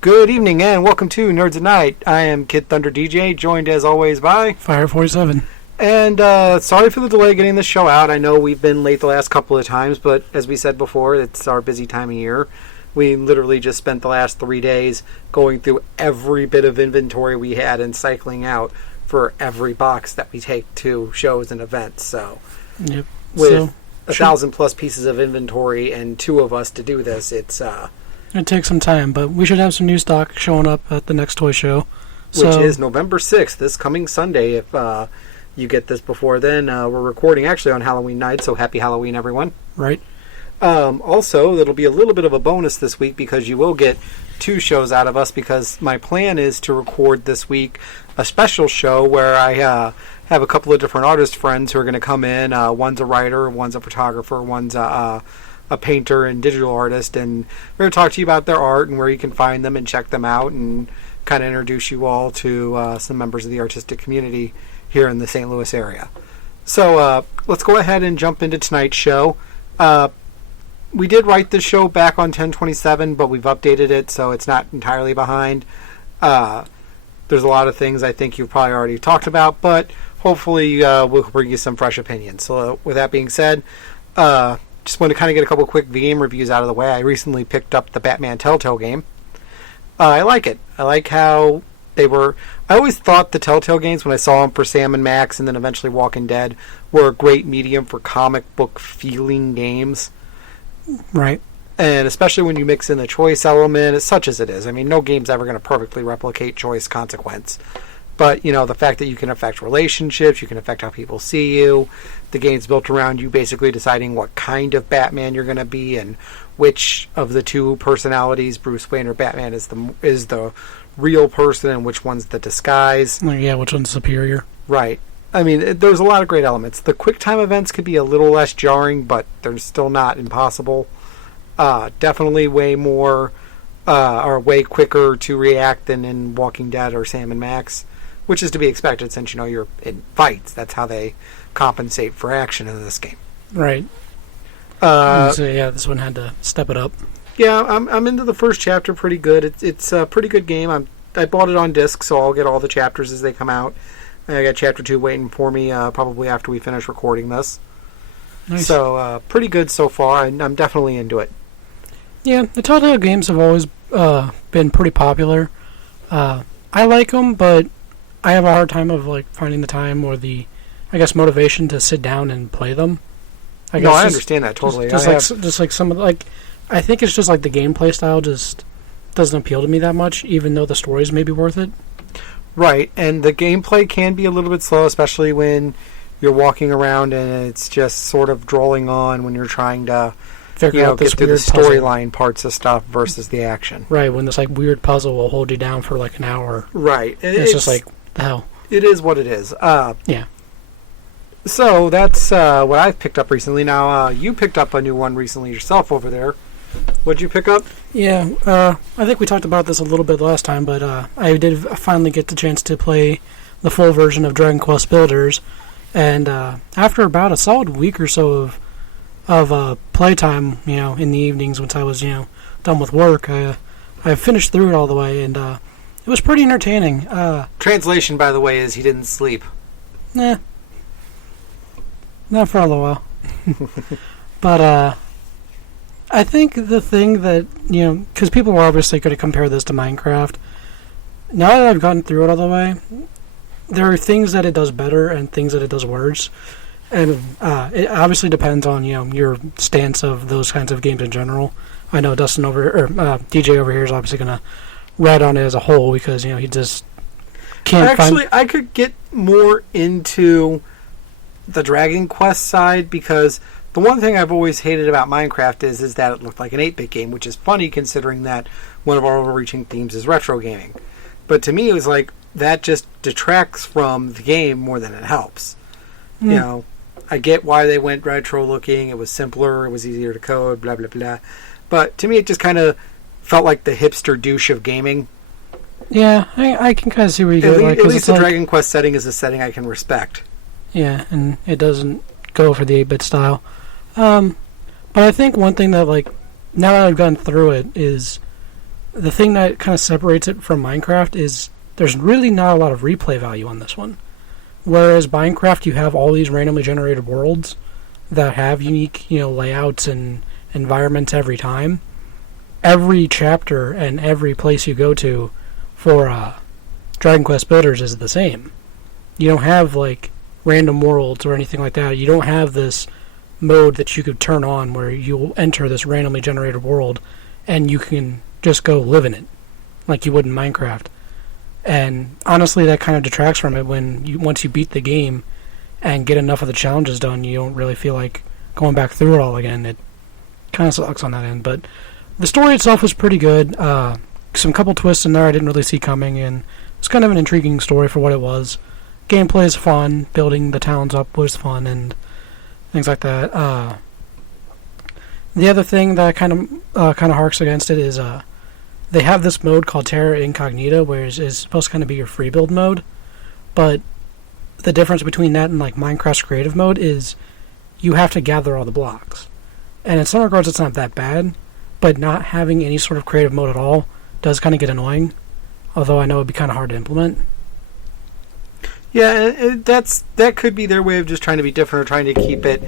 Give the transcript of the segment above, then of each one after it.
Good evening and welcome to Nerds at Night. I am Kid Thunder DJ, joined as always by Fire 47. And sorry for the delay getting this show out. I know we've been late the last couple of times, but as we said before, it's our busy time of year. We literally just spent the last 3 days going through every bit of inventory we had and cycling out for every box that we take to shows and events. So, yep. With 1,000 plus pieces of inventory and two of us to do this, it takes some time, but we should have some new stock showing up at the next toy show. Which is November 6th, this coming Sunday. If you get this before then, we're recording actually on Halloween night, so happy Halloween, everyone. Right. Also, it'll be a little bit of a bonus this week because you will get 2 shows out of us, because my plan is to record this week a special show where I have a couple of different artist friends who are going to come in. One's a writer, one's a photographer, one's a painter and digital artist, and we're going to talk to you about their art and where you can find them and check them out and kind of introduce you all to some members of the artistic community here in the St. Louis area. So let's go ahead and jump into tonight's show. We did write this show back on 10/27, but we've updated it so it's not entirely behind. There's a lot of things I think you've probably already talked about, but hopefully we'll bring you some fresh opinions. So with that being said, just want to kind of get a couple quick game reviews out of the way. I recently picked up the Batman Telltale game. I like it. I like how they were... I always thought the Telltale games, when I saw them for Sam and Max and then eventually Walking Dead, were a great medium for comic book feeling games. Right. And especially when you mix in the choice element, such as it is. I mean, no game's ever going to perfectly replicate choice consequence. But, you know, the fact that you can affect relationships, you can affect how people see you. The game's built around you basically deciding what kind of Batman you're going to be and which of the two personalities, Bruce Wayne or Batman, is the real person and which one's the disguise. Yeah, which one's superior. Right. I mean, there's a lot of great elements. The QuickTime events could be a little less jarring, but they're still not impossible. Definitely way more, or way quicker to react than in Walking Dead or Sam and Max. Which is to be expected since, you know, you're in fights. That's how they compensate for action in this game. Right. So, yeah, this one had to step it up. Yeah, I'm into the first chapter pretty good. It's a pretty good game. I bought it on disc, so I'll get all the chapters as they come out. I got chapter 2 waiting for me probably after we finish recording this. Nice. So, pretty good so far, and I'm definitely into it. Yeah, the Telltale games have always been pretty popular. I like them, but I have a hard time of like finding the time or the, I guess, motivation to sit down and play them. I understand that totally. Just like some of the, like, I think it's just like the gameplay style just doesn't appeal to me that much, even though the stories may be worth it. Right, and the gameplay can be a little bit slow, especially when you're walking around and it's just sort of drolling on when you're trying to get through the storyline parts of stuff versus the action. Right, when this like weird puzzle will hold you down for like an hour. Right, it's just like, the hell. It is what it is. Yeah. So that's what I've picked up recently. Now, you picked up a new one recently yourself over there. What'd you pick up? Yeah, I think we talked about this a little bit last time, but I did finally get the chance to play the full version of Dragon Quest Builders, and after about a solid week or so of playtime, you know, in the evenings once I was, you know, done with work, I finished through it all the way, and it was pretty entertaining. Translation, by the way, is he didn't sleep. Nah. Not for a little while. But, I think the thing that, you know, because people were obviously going to compare this to Minecraft. Now that I've gotten through it all the way, there are things that it does better and things that it does worse. And it obviously depends on, you know, your stance of those kinds of games in general. I know Dustin DJ over here is obviously going to rat on it as a whole because, you know, he just can't Actually, I could get more into the Dragon Quest side because the one thing I've always hated about Minecraft is that it looked like an 8-bit game, which is funny considering that one of our overreaching themes is retro gaming. But to me, it was like, that just detracts from the game more than it helps. You know, I get why they went retro looking. It was simpler. It was easier to code, blah, blah, blah. But to me, it just kind of felt like the hipster douche of gaming. Yeah, I can kind of see where you go. At least the Dragon Quest setting is a setting I can respect. Yeah, and it doesn't go for the 8-bit style. But I think one thing that, like, now that I've gone through it is the thing that kind of separates it from Minecraft is there's really not a lot of replay value on this one. Whereas Minecraft, you have all these randomly generated worlds that have unique, layouts and environments every time. Every chapter and every place you go to for Dragon Quest Builders is the same. You don't have like random worlds or anything like that. You don't have this mode that you could turn on where you'll enter this randomly generated world and you can just go live in it like you would in Minecraft. And honestly, that kind of detracts from it once you beat the game and get enough of the challenges done, you don't really feel like going back through it all again. It kind of sucks on that end. But the story itself was pretty good. Some couple twists in there I didn't really see coming, and it's kind of an intriguing story for what it was. Gameplay is fun. Building the towns up was fun and things like that. The other thing that kind of harks against it is they have this mode called Terra Incognita, where it's supposed to kind of be your free build mode, but the difference between that and like Minecraft's creative mode is you have to gather all the blocks. And in some regards, it's not that bad, but not having any sort of creative mode at all does kind of get annoying. Although I know it'd be kind of hard to implement. Yeah, that could be their way of just trying to be different or trying to keep it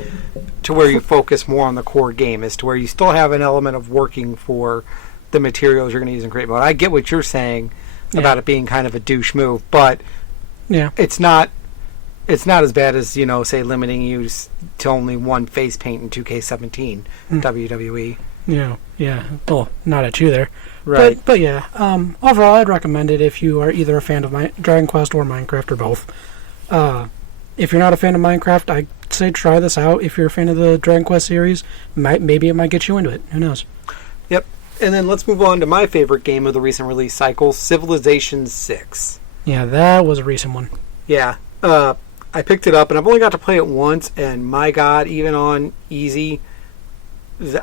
to where you focus more on the core game, as to where you still have an element of working for the materials you're going to use in creative mode. I get what you're saying about it being kind of a douche move, but it's not as bad as, say, limiting use to only one face paint in 2K17 WWE. Yeah. Well, not at you there. Right. But yeah, overall, I'd recommend it if you are either a fan of Dragon Quest or Minecraft or both. If you're not a fan of Minecraft, I'd say try this out. If you're a fan of the Dragon Quest series, maybe it might get you into it. Who knows? Yep. And then let's move on to my favorite game of the recent release cycle, Civilization 6. Yeah, that was a recent one. Yeah. I picked it up, and I've only got to play it once, and my God, even on easy,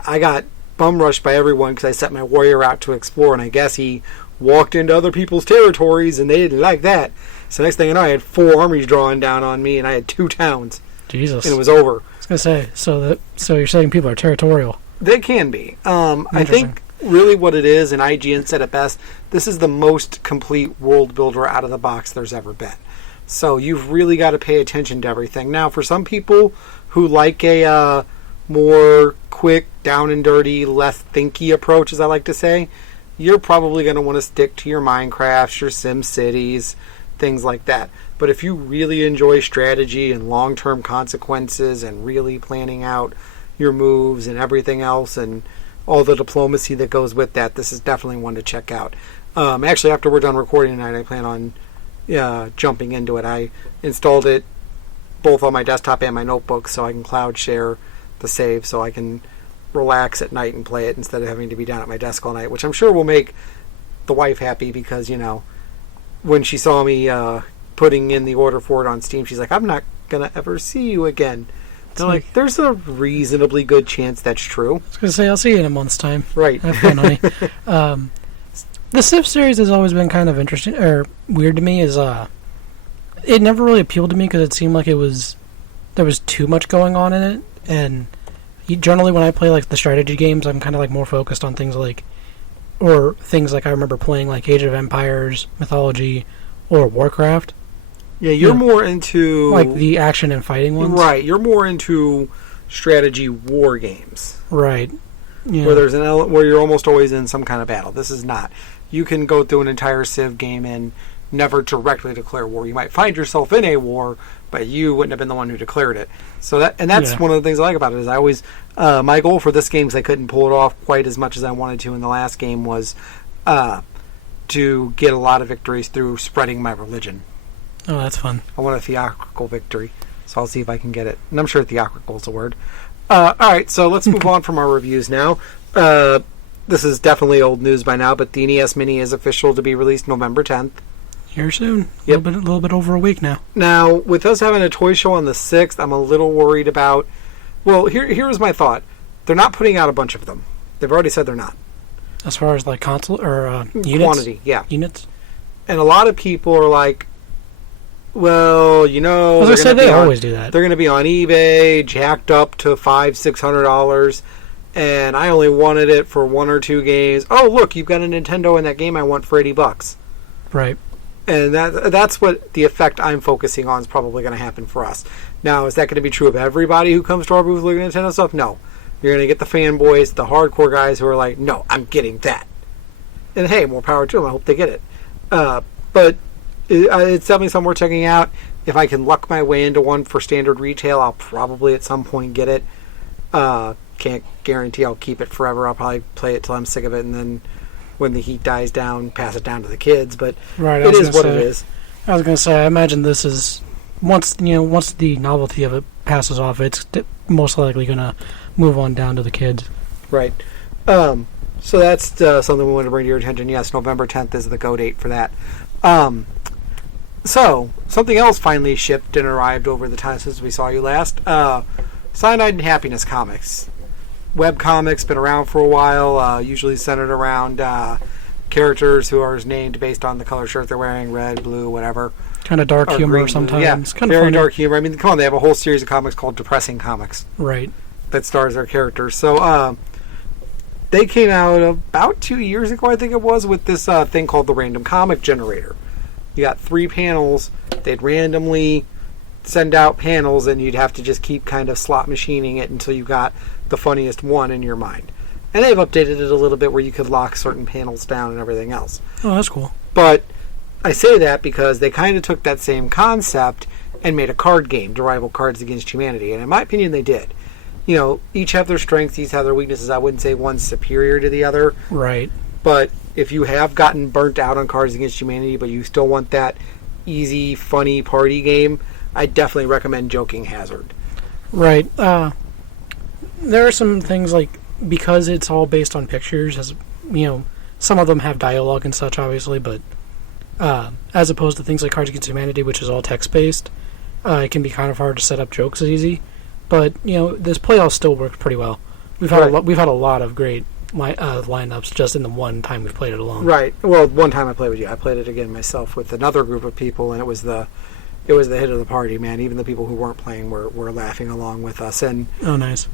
I got bum rushed by everyone because I set my warrior out to explore, and I guess he walked into other people's territories, and they didn't like that. So next thing I know, I had 4 armies drawing down on me, and I had 2 towns. Jesus. And it was over. I was going to say, so you're saying people are territorial. They can be. I think really what it is, and IGN said it best, this is the most complete world builder out of the box there's ever been. So you've really got to pay attention to everything. Now, for some people who like a more quick, down and dirty, less thinky approach, as I like to say, you're probably going to want to stick to your Minecrafts, your Sim Cities, things like that. But if you really enjoy strategy and long-term consequences and really planning out your moves and everything else and all the diplomacy that goes with that, this is definitely one to check out. Actually, after we're done recording tonight, I plan on jumping into it. I installed it both on my desktop and my notebook so I can cloud share the save so I can relax at night and play it instead of having to be down at my desk all night, which I'm sure will make the wife happy because, when she saw me putting in the order for it on Steam, she's like, I'm not going to ever see you again. And I'm like, there's a reasonably good chance that's true. I was going to say, I'll see you in a month's time. Right. Have fun, honey. The Civ series has always been kind of interesting, or weird to me, it never really appealed to me because it seemed like there was too much going on in it, and generally when I play like the strategy games, I'm kind of like more focused on things like I remember playing like Age of Empires, Mythology, or Warcraft. Yeah, you're more into like the action and fighting ones. Right, you're more into strategy war games. Right. Yeah. Where there's where you're almost always in some kind of battle. This is not. You can go through an entire Civ game and never directly declare war. You might find yourself in a war, but you wouldn't have been the one who declared it. So that's one of the things I like about it. Is I always my goal for this game, because I couldn't pull it off quite as much as I wanted to in the last game, was to get a lot of victories through spreading my religion. Oh, that's fun. I want a theatrical victory, so I'll see if I can get it. And I'm sure theatrical is a word. All right, so let's move on from our reviews now. This is definitely old news by now, but the NES Mini is official to be released November 10th. Here soon. Yep. A little bit over a week now. Now, with us having a toy show on the 6th, I'm a little worried about... Well, here's my thought. They're not putting out a bunch of them. They've already said they're not. As far as like console or units? Quantity, yeah. Units? And a lot of people are like, well, I was going to say they always do that. They're going to be on eBay, jacked up to $500-$600. and I only wanted it for 1 or 2 games. Oh, look, you've got a Nintendo in that game I want for $80. Right. And that's what the effect I'm focusing on is probably going to happen for us. Now, is that going to be true of everybody who comes to our booth looking at Nintendo stuff? No. You're going to get the fanboys, the hardcore guys who are like, no, I'm getting that. And hey, more power to them. I hope they get it. But it's definitely something we're checking out. If I can luck my way into one for standard retail, I'll probably at some point get it. Can't guarantee I'll keep it forever. I'll probably play it till I'm sick of it, and then when the heat dies down, pass it down to the kids. But right, it is what it is. I was going to say, I imagine this is once the novelty of it passes off, it's most likely going to move on down to the kids. Right. So that's something we want to bring to your attention. Yes, November 10th is the go date for that. So something else finally shipped and arrived over the time since we saw you last. Cyanide and Happiness comics. Web comics, been around for a while, usually centered around characters who are named based on the color shirt they're wearing, red, blue, whatever. Kind of dark humor green, sometimes. Yeah, kind very of dark humor. I mean, come on, they have a whole series of comics called Depressing Comics. Right. That stars their characters. So they came out about 2 years ago, I think it was, with this thing called the Random Comic Generator. You got 3 panels. They'd randomly send out panels, and you'd have to just keep kind of slot machining it until you got the funniest one in your mind. And they've updated it a little bit where you could lock certain panels down and everything else. Oh, that's cool. But I say that because they kind of took that same concept and made a card game to rival Cards Against Humanity. And in my opinion, they did. You know, each have their strengths, each have their weaknesses. I wouldn't say one's superior to the other. Right. But if you have gotten burnt out on Cards Against Humanity, but you still want that easy, funny party game, I definitely recommend Joking Hazard. Right. There are some things like, because it's all based on pictures, as you know, some of them have dialogue and such, obviously, but as opposed to things like Cards Against Humanity, which is all text-based, it can be kind of hard to set up jokes as easy. But you know, this playoff still works pretty well. We've had a lot of great lineups just in the one time we've played it alone. Right. Well, one time I played with you, I played it again myself with another group of people, and it was the hit of the party, man. Even the people who weren't playing were laughing along with us. And oh, nice.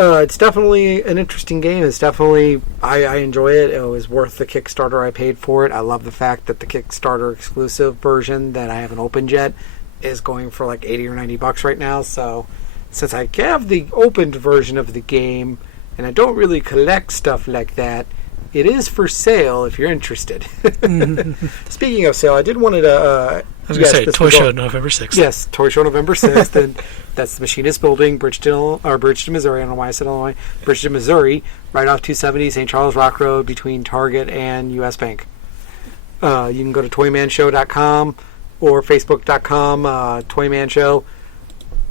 It's definitely an interesting game. It's definitely, I enjoy it. It was worth the Kickstarter I paid for it. I love the fact that the Kickstarter exclusive version that I haven't opened yet is going for like $80 or $90 right now. So since I have the opened version of the game and I don't really collect stuff like that, it is for sale if you're interested. Speaking of sale, I did want to... I was going to say, Toy Show November 6th. Yes, Toy Show November 6th, and that's the Machinist Building, Bridgeton, Missouri. I don't know why I said Illinois. Bridgeton, Missouri, right off 270 St. Charles Rock Road between Target and U.S. Bank. You can go to toymanshow.com or facebook.com, Toyman Show,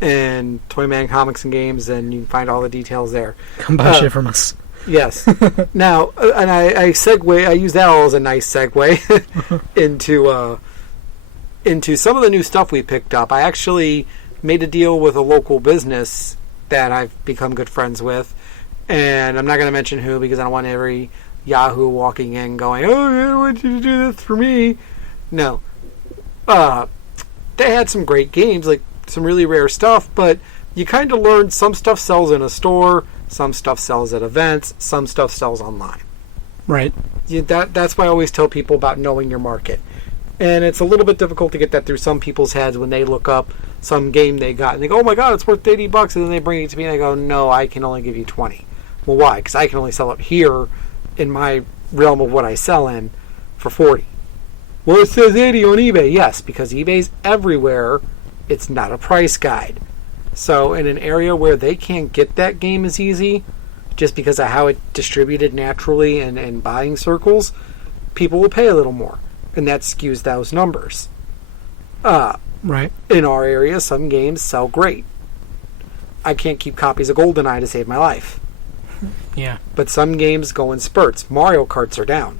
and Toyman Comics and Games, and you can find all the details there. Come buy shit from us. Yes. Now, and I use that all as a nice segue into some of the new stuff we picked up. I actually made a deal with a local business that I've become good friends with, and I'm not going to mention who because I don't want every Yahoo walking in going, "Oh, I want you to do this for me." No. They had some great games, like some really rare stuff, but you kind of learned some stuff sells in a store, some stuff sells at events, some stuff sells online. Right. That's why I always tell people about knowing your market. And it's a little bit difficult to get that through some people's heads when they look up some game they got and they go, "Oh my God, it's worth $80," and then they bring it to me and I go, "No, I can only give you 20." Well, why? Because I can only sell it here in my realm of what I sell in for 40. Well, it says 80 on eBay. Yes, because eBay's everywhere. It's not a price guide. So in an area where they can't get that game as easy, just because of how it's distributed naturally and in buying circles, people will pay a little more. And that skews those numbers. Right. In our area, some games sell great. I can't keep copies of GoldenEye to save my life. Yeah. But some games go in spurts. Mario Karts are down.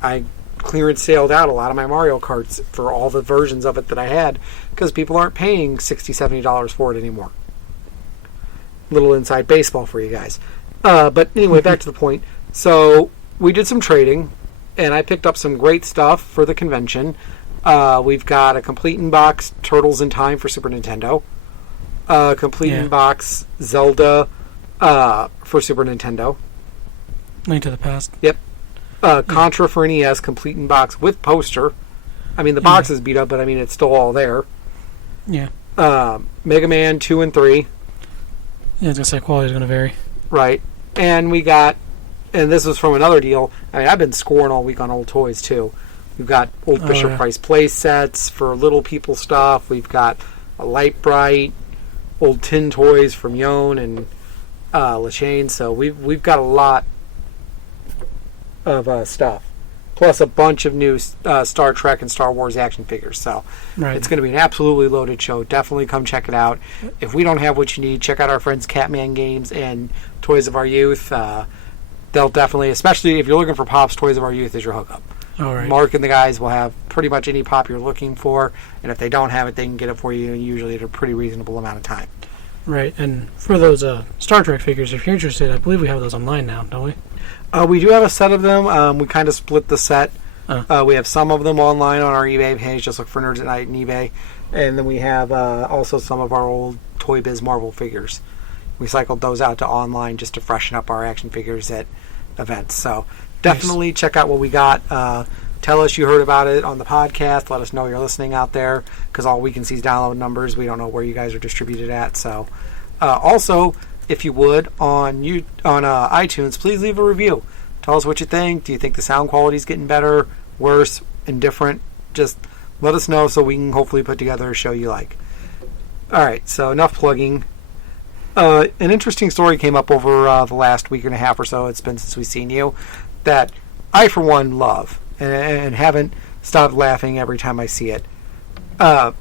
I clearance sailed out a lot of my Mario Karts for all the versions of it that I had because people aren't paying $60, $70 for it anymore. Little inside baseball for you guys. But anyway, back to the point. So we did some trading, and I picked up some great stuff for the convention. We've got a complete in-box Turtles in Time for Super Nintendo, complete in-box Zelda for Super Nintendo. Link to the Past. Yep. Contra for NES, complete in box with poster. I mean, the box is beat up, but I mean, it's still all there. Yeah. Mega Man 2 and 3. Yeah, I was going to say quality is going to vary. Right. And we got, and this was from another deal. I mean, I've been scoring all week on old toys, too. We've got old Fisher Price play sets for little people stuff. We've got a Light Bright, old tin toys from Yon and LaChain. So we've got a lot of stuff. Plus a bunch of new Star Trek and Star Wars action figures. So it's going to be an absolutely loaded show. Definitely come check it out. If we don't have what you need, check out our friends Catman Games and Toys of Our Youth. They'll definitely, especially if you're looking for Pops, Toys of Our Youth is your hookup. All right. Mark and the guys will have pretty much any Pop you're looking for. And if they don't have it, they can get it for you, usually at a pretty reasonable amount of time. Right. And for those Star Trek figures, if you're interested, I believe we have those online now, don't we? We do have a set of them. We kind of split the set. We have some of them online on our eBay page. Just look for Nerds at Night on eBay. And then we have also some of our old Toy Biz Marvel figures. We cycled those out to online just to freshen up our action figures at events. So definitely check out what we got. Tell us you heard about it on the podcast. Let us know you're listening out there, because all we can see is download numbers. We don't know where you guys are distributed at. So also, if you would, on iTunes, please leave a review. Tell us what you think. Do you think the sound quality is getting better, worse, indifferent? Just let us know so we can hopefully put together a show you like. All right, so enough plugging. An interesting story came up over the last week and a half or so. It's been since we've seen you, that I, for one, love and haven't stopped laughing every time I see it. There's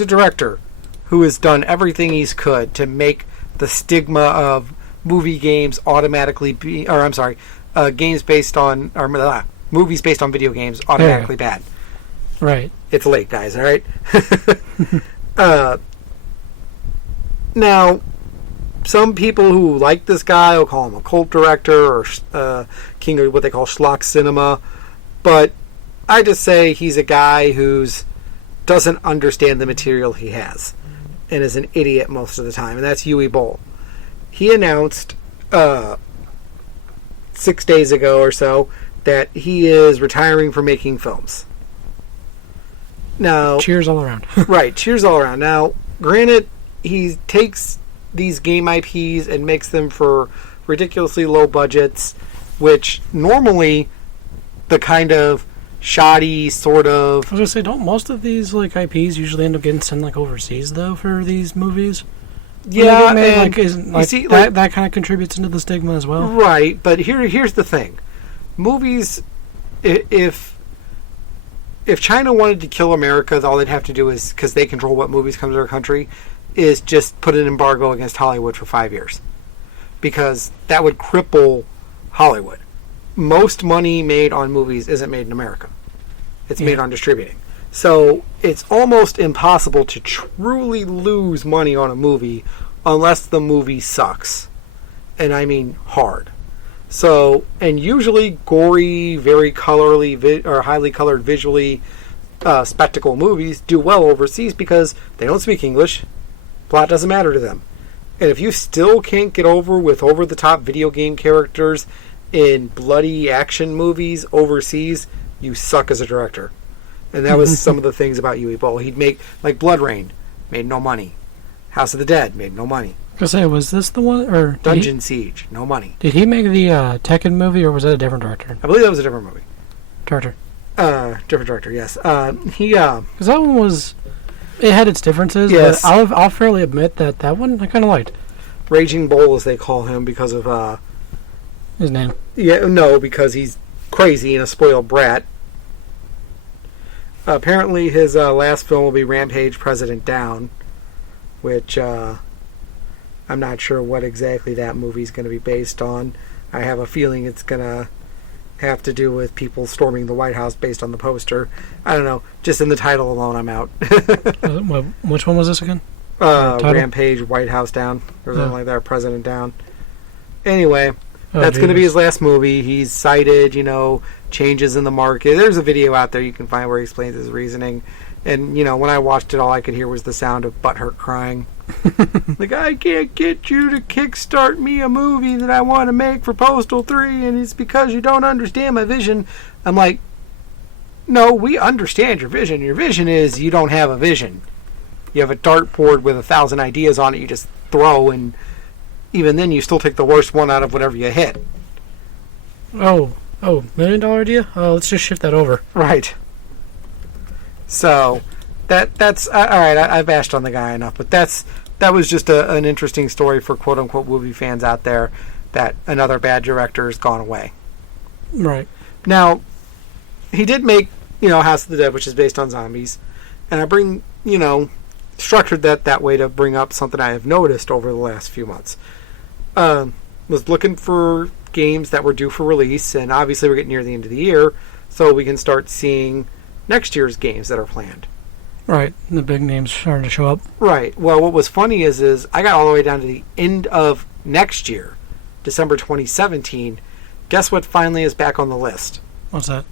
a director who has done everything he's could to make the stigma of movie games automatically be, or I'm sorry, games based on, or movies based on video games automatically bad. Right. It's late, guys, all right? Now, some people who like this guy will call him a cult director or king of what they call schlock cinema, but I just say he's a guy who's doesn't understand the material he has and is an idiot most of the time, and that's Uwe Boll. He announced 6 days ago or so that he is retiring from making films. Now, cheers all around. Right, cheers all around. Now, granted, he takes these game IPs and makes them for ridiculously low budgets, which normally the kind of shoddy sort of... I was going to say, don't most of these like IPs usually end up getting sent like overseas, though, for these movies? Yeah, and that kind of contributes into the stigma as well. Right, but here's the thing. Movies, if China wanted to kill America, all they'd have to do is, because they control what movies come to their country, is just put an embargo against Hollywood for 5 years. Because that would cripple Hollywood. Most money made on movies isn't made in America. It's made on distributing. So it's almost impossible to truly lose money on a movie unless the movie sucks. And I mean hard. So, and usually gory, very or highly colored visually spectacle movies do well overseas because they don't speak English. Plot doesn't matter to them. And if you still can't get over with over-the-top video game characters in bloody action movies overseas, you suck as a director. And that was some of the things about Uwe Boll. He'd make, like Blood Rain, made no money. House of the Dead, made no money. I was going to say, was this the one? Or Dungeon Siege, no money. Did he make the Tekken movie, or was that a different director? I believe that was a different movie. Director. Different director, yes. Because that one was... It had its differences, yes. But I'll fairly admit that one I kind of liked. Raging Bull, as they call him, because of... his name. Yeah, no, because he's crazy and a spoiled brat. Apparently his last film will be Rampage President Down, which I'm not sure what exactly that movie's going to be based on. I have a feeling it's going to have to do with people storming the White House based on the poster. I don't know. Just in the title alone, I'm out. Which one was this again? Rampage, White House Down, or something like that, President Down. Anyway, that's going to be his last movie. He's cited, changes in the market. There's a video out there you can find where he explains his reasoning. And, when I watched it, all I could hear was the sound of butthurt crying. Like, I can't get you to kickstart me a movie that I want to make for Postal 3, and it's because you don't understand my vision. I'm like, no, we understand your vision. Your vision is you don't have a vision. You have a dartboard with 1,000 ideas on it you just throw, and even then you still take the worst one out of whatever you hit. Oh, $1 million idea? Oh, let's just shift that over. Right. So, that's all right. I've bashed on the guy enough, but that was just an interesting story for quote unquote movie fans out there that another bad director has gone away. Right. Now, he did make House of the Dead, which is based on zombies, and I bring structured that way to bring up something I have noticed over the last few months. Was looking for games that were due for release, and obviously we're getting near the end of the year, so we can start seeing next year's games that are planned. Right, the big names starting to show up. Right. Well, what was funny is I got all the way down to the end of next year, December 2017. Guess what finally is back on the list? What's that?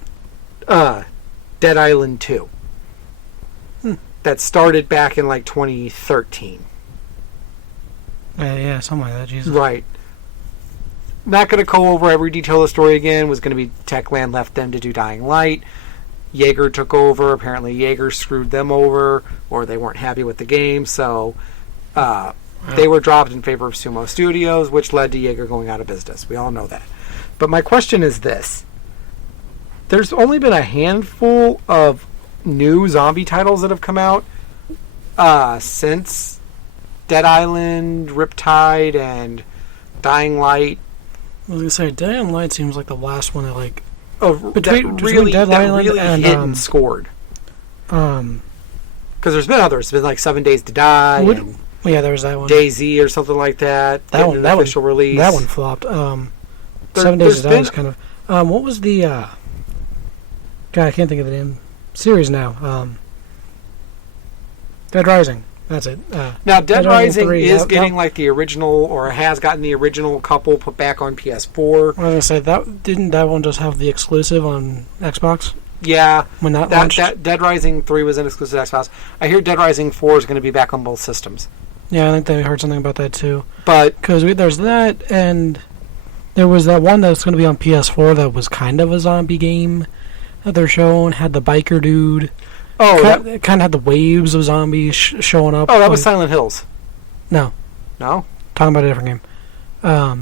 Dead Island 2. That started back in 2013. Yeah, something like that, Jesus. Right. Not going to go over every detail of the story again. Was going to be Techland left them to do Dying Light. Jaeger took over. Apparently Jaeger screwed them over, or they weren't happy with the game, so they were dropped in favor of Sumo Studios, which led to Jaeger going out of business. We all know that. But my question is this. There's only been a handful of new zombie titles that have come out since Dead Island, Riptide, and Dying Light. I was going to say, Dying Light seems like the last one that, between Dead Island and hit and scored. Because there's been others. It's been 7 Days to Die. Yeah, there was that one. DayZ or something like that. That one, official release. That one flopped. 7 Days to Die is kind of. What was the? God, I can't think of the name. Series now. Dead Rising. That's it. Now, Dead Rising 3, is getting the original, or has gotten the original couple put back on PS4. I was going to say, didn't that one just have the exclusive on Xbox? Yeah. When that launched? Dead Rising 3 was an exclusive Xbox. I hear Dead Rising 4 is going to be back on both systems. Yeah, I think they heard something about that too. But because there's that, and there was that one that's going to be on PS4 that was kind of a zombie game that they're showing. Had the biker dude. Oh, it kind of had the waves of zombies showing up. Oh, that was Silent Hills. No. No? Talking about a different game. I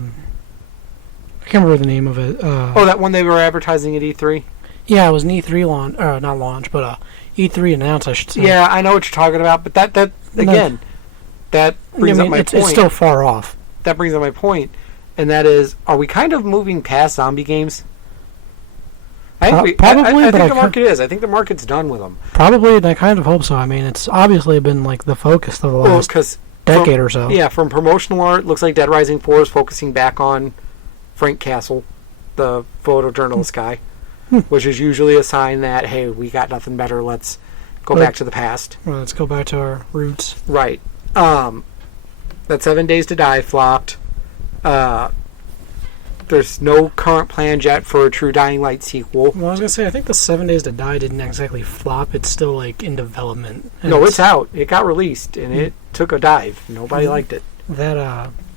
can't remember the name of it. That one they were advertising at E3? Yeah, it was an E3 launch. Not launch, but E3 announced, I should say. Yeah, I know what you're talking about, but that again, that brings up my point. It's still far off. That brings up my point, and that is, are we kind of moving past zombie games? I think the market is. I think the market's done with them. Probably, and I kind of hope so. I mean, it's obviously been the focus of the last decade or so. Yeah, from promotional art, looks like Dead Rising 4 is focusing back on Frank Castle, the photojournalist guy, which is usually a sign that, hey, we got nothing better, let's go back to the past. Well, let's go back to our roots. Right. That 7 Days to Die flopped. There's no current plan yet for a true Dying Light sequel. Well, I was going to say, I think the 7 Days to Die didn't exactly flop. It's still, in development. No, it's out. It got released, and it took a dive. Nobody liked it. That,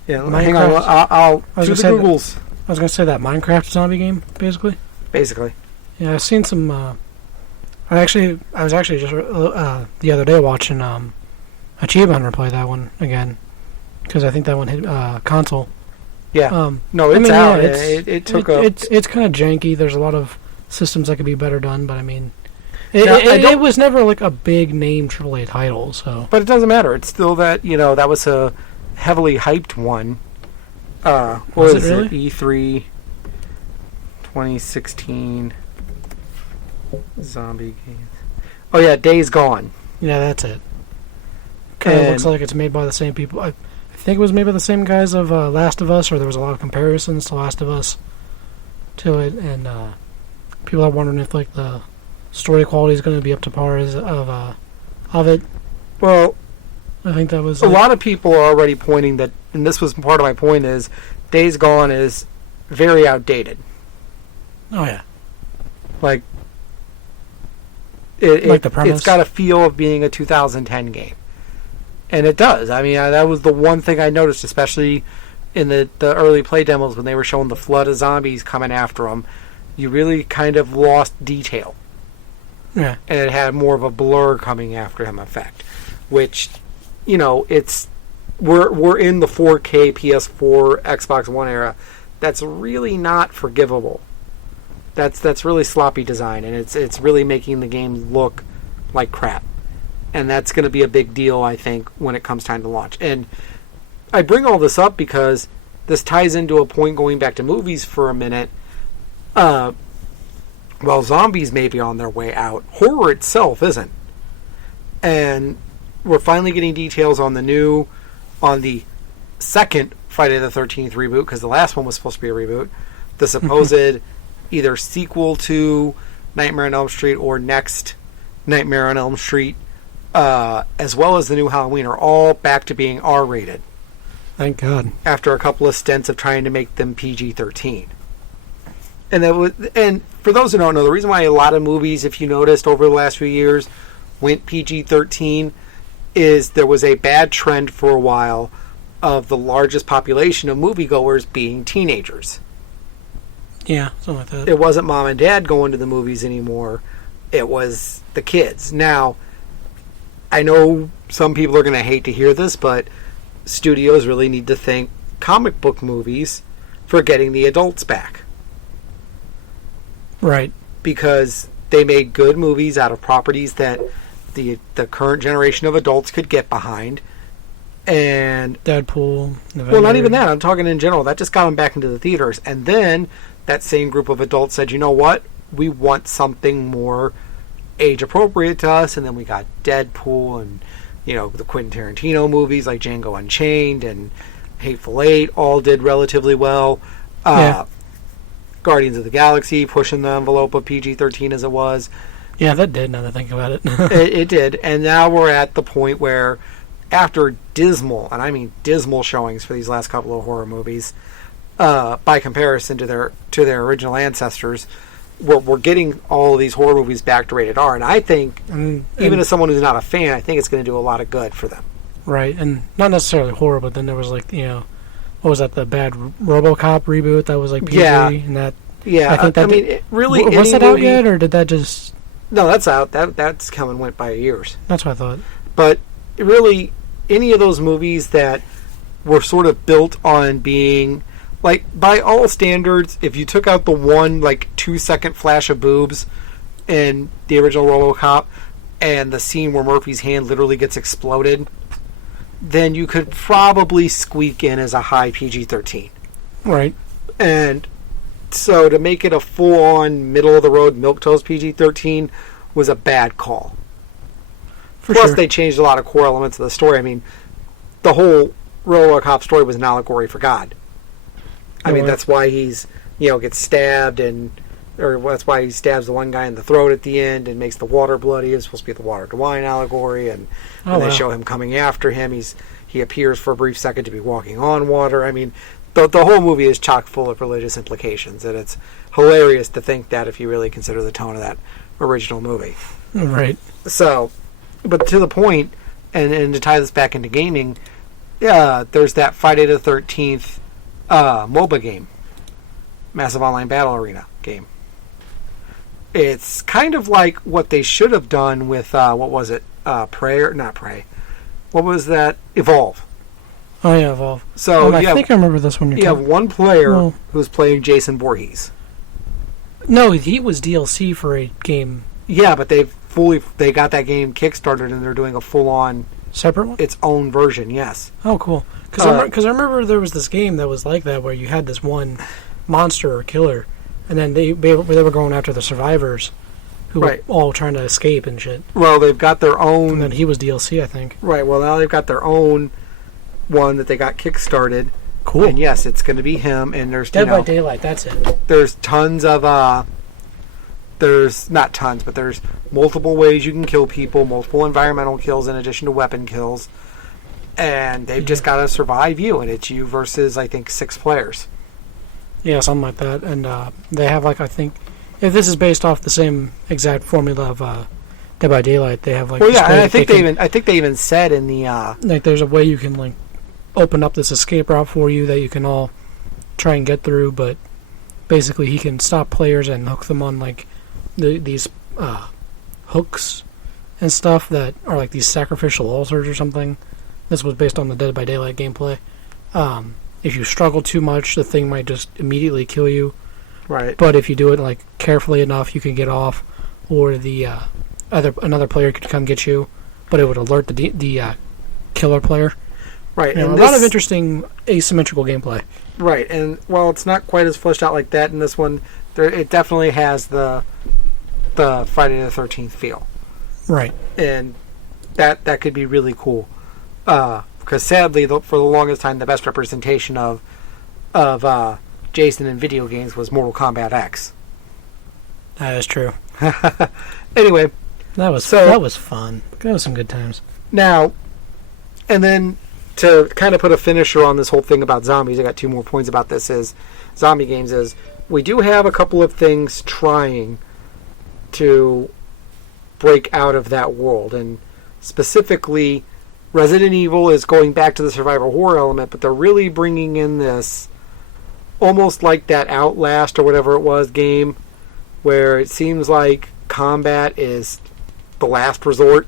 yeah, hang on. I'll do the Googles. I was going to say that Minecraft zombie game, basically. Basically. Yeah, I've seen some, I was actually just, the other day watching, Achievement Hunter play that one again. Because I think that one hit, console. Yeah. No, it's out. Yeah, it took It's kind of janky. There's a lot of systems that could be better done, but I mean, it was never a big name AAA title. So, but it doesn't matter. It's still that that was a heavily hyped one. Was it really? E3 2016 zombie games. Oh yeah, Days Gone. Yeah, that's it. Kind of looks like it's made by the same people. I think it was made by the same guys of Last of Us, or there was a lot of comparisons to Last of Us to it, and people are wondering if the story quality is going to be up to par of it. Well, I think that was a lot of people are already pointing that, and this was part of my point, is Days Gone is very outdated. Oh yeah, Like the premise? It's got a feel of being a 2010 game. And it does. I mean, that was the one thing I noticed, especially in the early play demos when they were showing the flood of zombies coming after them. You really kind of lost detail. Yeah. And it had more of a blur coming after him effect. Which, you know, it's... We're in the 4K PS4, Xbox One era. That's really not forgivable. That's really sloppy design, and it's really making the game look like crap. And that's going to be a big deal, I think, when it comes time to launch. And I bring all this up because this ties into a point going back to movies for a minute. While zombies may be on their way out, horror itself isn't. And we're finally getting details on the second Friday the 13th reboot, because the last one was supposed to be a reboot. The supposed either sequel to Nightmare on Elm Street or next Nightmare on Elm Street, as well as the new Halloween, are all back to being R-rated. Thank God. After a couple of stints of trying to make them PG-13. And for those who don't know, the reason why a lot of movies, if you noticed over the last few years, went PG-13 is there was a bad trend for a while of the largest population of moviegoers being teenagers. Yeah, something like that. It wasn't mom and dad going to the movies anymore. It was the kids. Now, I know some people are going to hate to hear this, but studios really need to thank comic book movies for getting the adults back. Right. Because they made good movies out of properties that the current generation of adults could get behind. And Deadpool. Well, not even that. I'm talking in general. That just got them back into the theaters. And then that same group of adults said, you know what? We want something more age appropriate to us. And then we got Deadpool and, you know, the Quentin Tarantino movies like Django Unchained and Hateful Eight all did relatively well. Guardians of the Galaxy pushing the envelope of PG-13 as it was. Yeah, that did, now that I think about it. It did. And now we're at the point where after dismal, and I mean dismal showings for these last couple of horror movies, by comparison to their original ancestors, we're getting all of these horror movies back to rated R. And I think, even as someone who's not a fan, I think it's going to do a lot of good for them. Right, and not necessarily horror, but then there was like, you know, what was that, the bad RoboCop reboot that was like PG? Yeah. And that, yeah, I think that it really... Was that out yet, or did that just... No, that's out. That's come and went by years. That's what I thought. But really, any of those movies that were sort of built on being, like, by all standards, if you took out the one, like, 2-second flash of boobs in the original RoboCop and the scene where Murphy's hand literally gets exploded, then you could probably squeak in as a high PG-13. Right. And so to make it a full-on, middle-of-the-road milquetoast PG-13 was a bad call. Plus, they changed a lot of core elements of the story. I mean, the whole RoboCop story was an allegory for God. I mean, that's why he's, you know, gets stabbed, or that's why he stabs the one guy in the throat at the end and makes the water bloody. It's supposed to be the water to wine allegory, and they show him coming after him. He appears for a brief second to be walking on water. I mean, the whole movie is chock full of religious implications, and it's hilarious to think that if you really consider the tone of that original movie. Right. So, but to the point, and to tie this back into gaming, there's that Friday the 13th MOBA game, Massive Online Battle Arena game. It's kind of like what they should have done with, what was it? Not Prey. What was that? Evolve. Oh, yeah, Evolve. So I think I remember this one. You have one player who's playing Jason Voorhees. No, he was DLC for a game. Yeah, but they got that game kickstarted and they're doing a full-on... Separate one? Its own version, yes. Oh, cool. Because I remember there was this game that was like that where you had this one monster or killer, and then they were going after the survivors who were all trying to escape and shit. Well, they've got their own... And then he was DLC, I think. Right, well, now they've got their own one that they got kickstarted. Cool. And yes, it's going to be him, and there's... Dead by Daylight, that's it. There's tons of... there's not tons, but there's multiple ways you can kill people, multiple environmental kills in addition to weapon kills. And they've just got to survive you, and it's you versus, I think, 6 players. Yeah, something like that. And they have, like, I think, if this is based off the same exact formula of Dead by Daylight, they have like. Well, yeah, and I think they even said in the like there's a way you can like open up this escape route for you that you can all try and get through, but basically he can stop players and hook them on like these hooks and stuff that are like these sacrificial altars or something. This was based on the Dead by Daylight gameplay. If you struggle too much, the thing might just immediately kill you. Right. But if you do it like carefully enough, you can get off, or the another player could come get you, but it would alert the killer player. Right. You know, and a lot of interesting asymmetrical gameplay. Right, and while it's not quite as fleshed out like that in this one, it definitely has the Friday the 13th feel. Right. And that could be really cool. Because sadly, for the longest time, the best representation of Jason in video games was Mortal Kombat X. That is true. Anyway, that was fun. That was some good times. Now, and then to kind of put a finisher on this whole thing about zombies, I got 2 more points about this. Is zombie games is we do have a couple of things trying to break out of that world, and specifically, Resident Evil is going back to the survival horror element, but they're really bringing in this almost like that Outlast or whatever it was game, where it seems like combat is the last resort,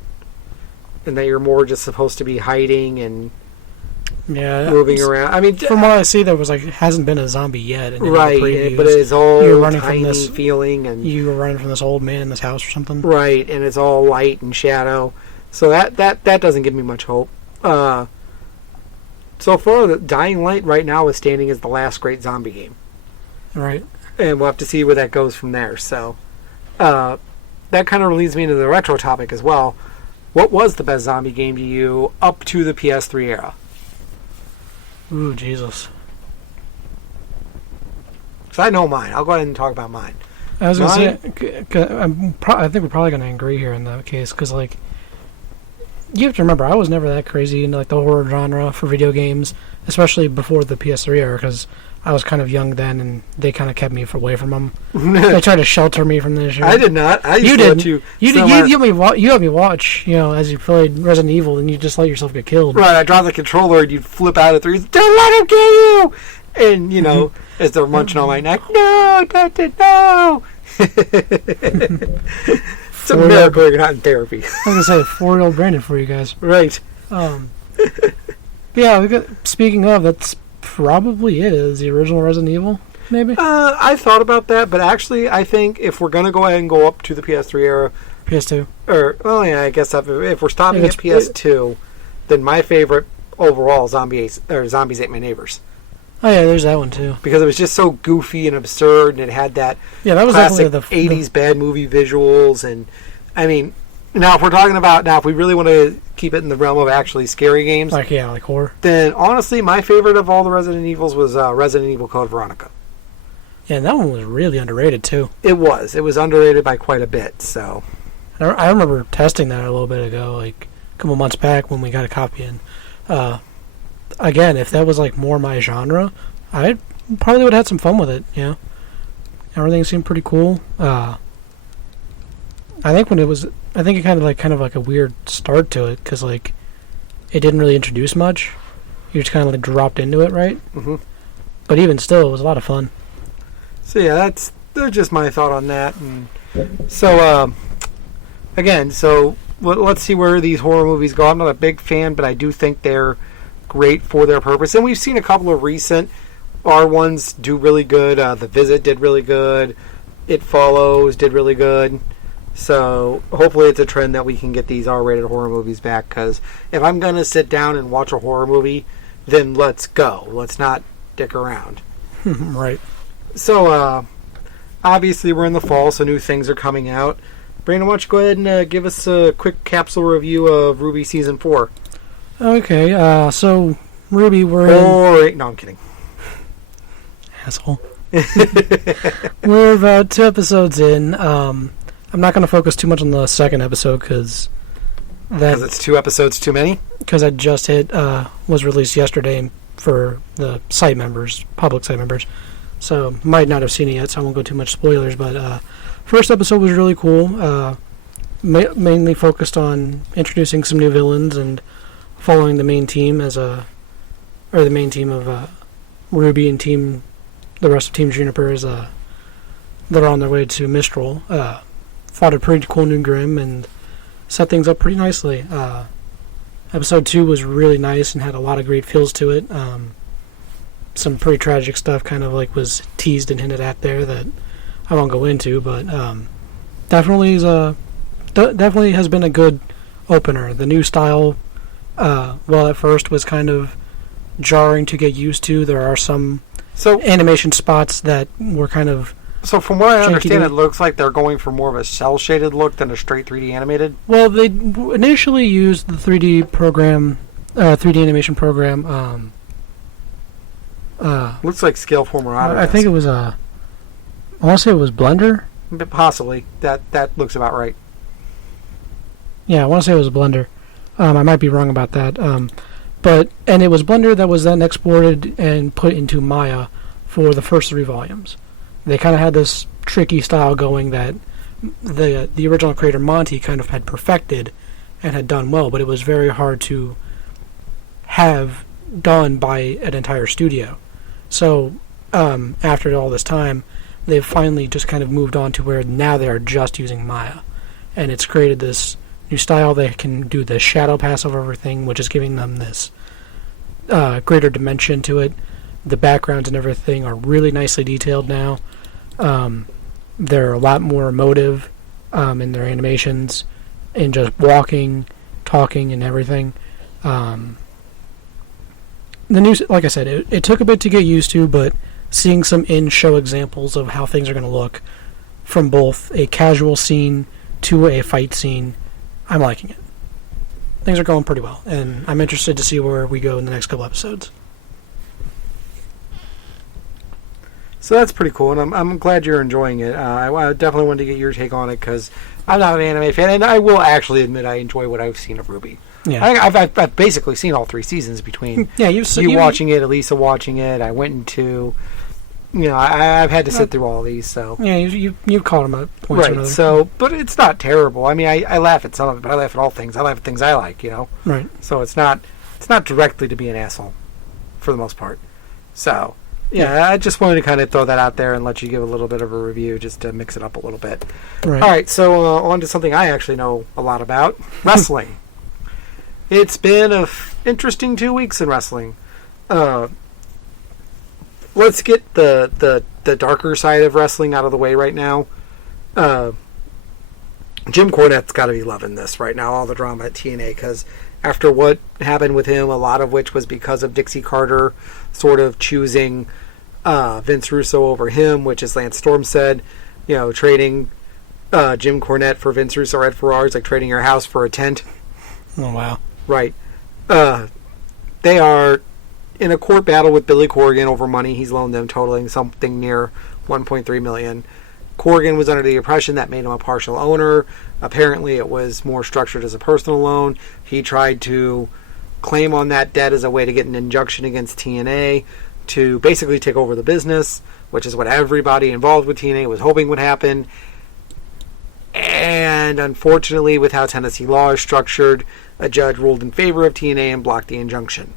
and that you're more just supposed to be hiding and moving around. I mean, from what I see, there was like hasn't been a zombie yet. In right, but it's all you're running tiny from this feeling, and you were running from this old man in this house or something. Right, and it's all light and shadow. So that doesn't give me much hope. So far, the Dying Light right now is standing as the last great zombie game. Right. And we'll have to see where that goes from there. So that kind of leads me into the retro topic as well. What was the best zombie game to you up to the PS3 era? Ooh, Jesus. So I know mine. I'll go ahead and talk about mine. I was going to say, I think we're probably going to agree here in that case, because, like, you have to remember, I was never that crazy into, like, the horror genre for video games, especially before the PS3 era, because I was kind of young then, and they kind of kept me away from them. They tried to shelter me from this shit. I did not. I used to let you... You let me watch, as you played Resident Evil, and you just let yourself get killed. Right, I dropped the controller, and you'd flip out at 3, don't let him kill you! And, as they're munching on my neck, no, Doctor, no! It's a miracle you're not in therapy. I was going to say 4-year-old Brandon for you guys. Right. Yeah, speaking of, that's probably it. Is the original Resident Evil, maybe? I thought about that, but actually, I think if we're going to go ahead and go up to the PS3 era... PS2. I guess if we're stopping at PS2, then my favorite overall Zombies Ate My Neighbors. Oh yeah, there's that one too. Because it was just so goofy and absurd, and it had that was classic 80s bad movie visuals. And I mean, if we really want to keep it in the realm of actually scary games, like horror, then honestly, my favorite of all the Resident Evils was Resident Evil Code Veronica. Yeah, and that one was really underrated too. It was underrated by quite a bit. So I remember testing that a little bit ago, like a couple months back when we got a copy in. Again, if that was like more my genre, I probably would have had some fun with it. Everything seemed pretty cool. I think it kind of like a weird start to it, because like it didn't really introduce much. You just kind of like dropped into it, right? Mm-hmm. But even still, it was a lot of fun. So yeah, that's just my thought on that. And so again, let's see where these horror movies go. I'm not a big fan, but I do think they're great for their purpose, and we've seen a couple of recent R1s do really good. The Visit did really good. It Follows did really good. So hopefully it's a trend that we can get these R-rated horror movies back, because if I'm going to sit down and watch a horror movie, then let's go. Let's not dick around. Right. So obviously we're in the fall, so new things are coming out. Brandon, why don't you go ahead and give us a quick capsule review of RWBY Season 4. Okay, so RWBY, No, I'm kidding. Asshole. We're about 2 episodes in. I'm not going to focus too much on the second episode, because it's 2 episodes too many? Because that just was released yesterday for the site members, public site members. So, might not have seen it yet, so I won't go too much spoilers, but first episode was really cool. mainly focused on introducing some new villains and following the main team the main team of Ruby and the rest of Team Juniper is they're on their way to Mistral. Fought a pretty cool new Grim and set things up pretty nicely. Episode 2 was really nice and had a lot of great feels to it. Some pretty tragic stuff kind of like was teased and hinted at there that I won't go into, but definitely has been a good opener. The new style, well, at first was kind of jarring to get used to. There are some animation spots that were kind of... So from what I understand, it looks like they're going for more of a cel-shaded look than a straight 3D animated? Well, they initially used the 3D animation program. Looks like Scaleform or Autodesk. I think it was I want to say it was Blender. Possibly. That looks about right. Yeah, I want to say it was Blender. I might be wrong about that. And it was Blender that was then exported and put into Maya for the first 3 volumes. They kind of had this tricky style going that the original creator Monty kind of had perfected and had done well, but it was very hard to have done by an entire studio. So after all this time, they've finally just kind of moved on to where now they are just using Maya, and it's created this new style. They can do the shadow pass over everything, which is giving them this greater dimension to it. The backgrounds and everything are really nicely detailed now. They're a lot more emotive in their animations, in just walking, talking, and everything. The new, like I said, it took a bit to get used to, but seeing some in-show examples of how things are going to look from both a casual scene to a fight scene, I'm liking it. Things are going pretty well, and I'm interested to see where we go in the next couple episodes. So that's pretty cool, and I'm glad you're enjoying it. I definitely wanted to get your take on it because I'm not an anime fan, and I will actually admit I enjoy what I've seen of Ruby. Yeah, I've basically seen all 3 seasons between you watching it, Elisa watching it. I went into, I've had to sit through all these. So yeah, you've caught them at points or right. another. So, but it's not terrible. I mean, I laugh at some of it, but I laugh at all things. I laugh at things I like, Right. So it's not directly to be an asshole, for the most part. So. Yeah, I just wanted to kind of throw that out there and let you give a little bit of a review just to mix it up a little bit. Right. All right, so on to something I actually know a lot about, wrestling. It's been an interesting 2 weeks in wrestling. Let's get the darker side of wrestling out of the way right now. Jim Cornette's got to be loving this right now, all the drama at TNA, because after what happened with him, a lot of which was because of Dixie Carter sort of choosing Vince Russo over him, which, as Lance Storm said, trading Jim Cornette for Vince Russo or Ed Ferrara is like trading your house for a tent. Oh, wow. Right. They are in a court battle with Billy Corgan over money he's loaned them, totaling something near $1.3 million. Corgan was under the impression that made him a partial owner. Apparently it was more structured as a personal loan. He tried to claim on that debt as a way to get an injunction against TNA to basically take over the business, which is what everybody involved with TNA was hoping would happen. And unfortunately, with how Tennessee law is structured, a judge ruled in favor of TNA and blocked the injunction.